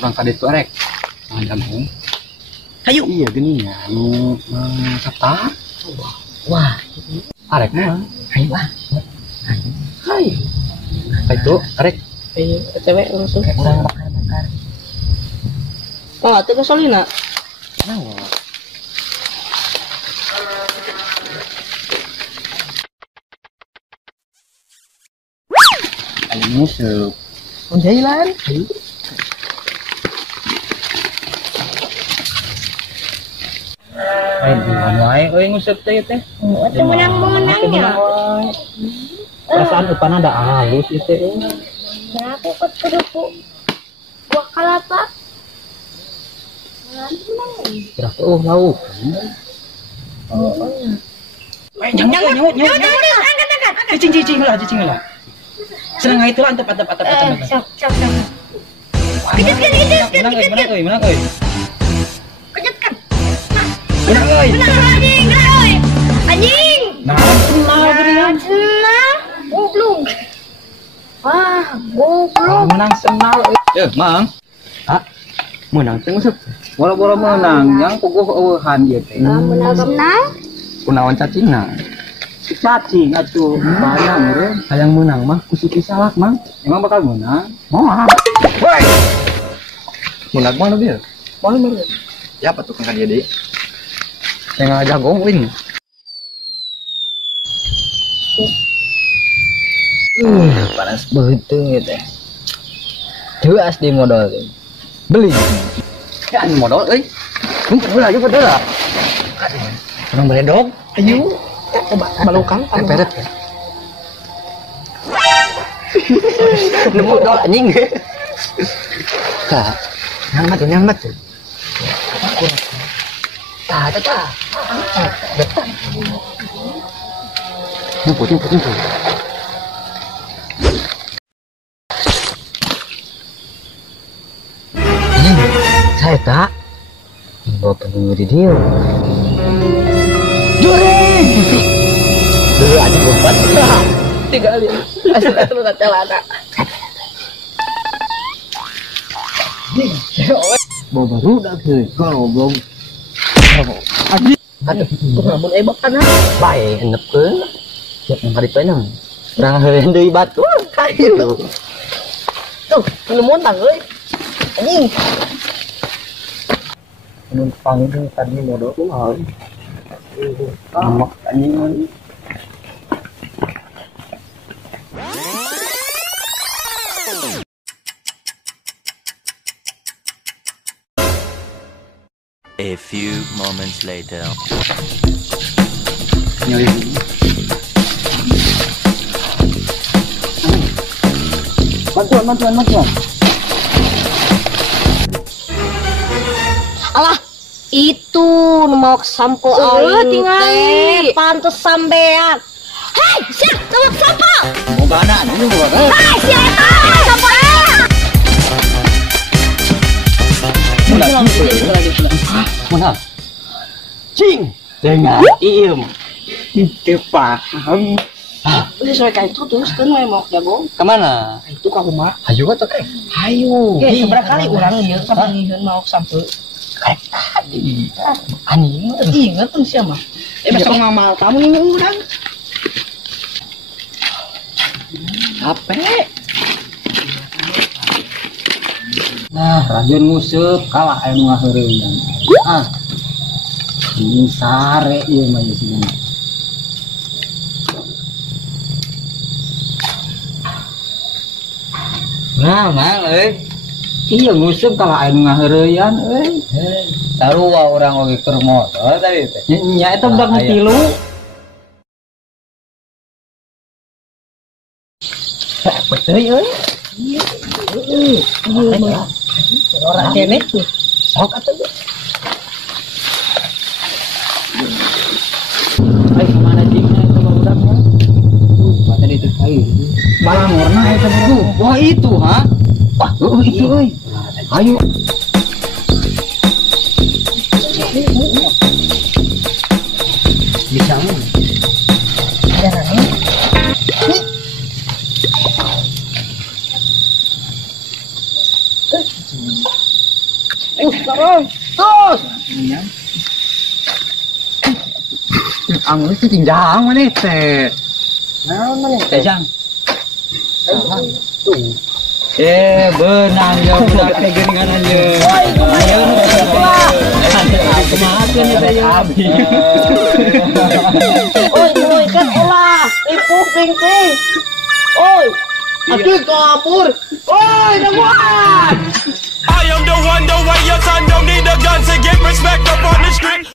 kurang kade tu arek. Jagung. Hayu. Iya gini ya, nu kata. Wah, Arek mah. hayu ah. Hai. Itu arek. Hayu, cewek langsung. Kurang bakar-bakar. Oh, itu gasolina. Nawa. Ada musuh. Jailan. Hayu. Ay, di mana ay? Oy, ngusap tayo teh. Itu menang-menangnya. Perasaan depan ada halus itu. Berapa ikut kerupuk buah kalapak? Berapa? Oh, lauk. Jangan. Cicing lah. Senang itu lah antep. Siap. Kejutkan. Menang euy. Kejutkan. Menang euy. Anjing. Nah, Senang. Goblok. Wah, goblok. menang senal. Mang. Ah, menang teh ngusap. Bola-bola menang, yang puguh eueuhan ieu teh. Senang. Kunaon cacingna? Cacing atuh. Bayang meureun. Hayang menang mah ku Siti Salak, Mang. Emang bakal menang? Moal. Woi. Menang mana dia? Boleh. Ya apa tukang dia deh? Tengah jagung wing. Panas betul teh. Jelas di modal teh. Beli. Ya anu modal euy. Muncul lagi padahal lah. Orang beredog. Ayo. Coba balukan Peret. Nemu dol anjing. Tah. Nyangmat tuh. Tah. Betul. Nyemput. Saya tak bawa pengguna dia. Juri. Dulu aja gua tinggal dia. Asal nggak celana. Bawa baru dah tuh. Kalau belum. Aduh, tuh namun bakan ah. Baik, enak ke. Yang kali penang. Orang heureun deui batu. Kayu. Tuh, menemuan euy. Anjing. Penumpang itu tadi modal tuh mahal. Amak anjing. A few moments later. Nyari. Bantuan. Alah, itu mau sampo tinggal pantes sampean. Hei, siap, tawak sampo. Mau banan ini buat. Hei, siapa? Sampo. Mana? Cing. Dengan iem. Kepaham. Udah sore kayak itu terus kan mau jago. Kemana? Itu ke rumah. Hayu atau kayak? Hayu. Seberapa kali orang lihat sama nyiheun mau sampai Kayak tadi. Anjing. ingat tuh siapa? Besok ngamal kamu ini orang. Capek. Nah, rajin nguseup kalah anu ngaheureun. Ah. Ini sare ieu mah ieu sih. Nah, mang euy. Iya nguseup kalah anu ngaheureun euy. Sarua urang oge keur motor tadi teh. Nya eta budak nu tilu. Betul euy. Orang demek tuh. Sok atuh. Ai kemana jingnya itu budaknya? Tadi itu kayu. Malah warna itu baru. Wah itu, ha? Wah, itu euy. Ayo. Bisa mah. Ada nani? Terus. Ang itu tinjang mana teh? Jang. Benang ya budak teh geuningan anjeun. Ayo nu sekolah. Kumaha teh teh ya? Oi kan ulah. Ipuk ting. Oi. Aduh kapur. Oi, daguan. I am the one, the way your son don't need a gun to get respect up on the street.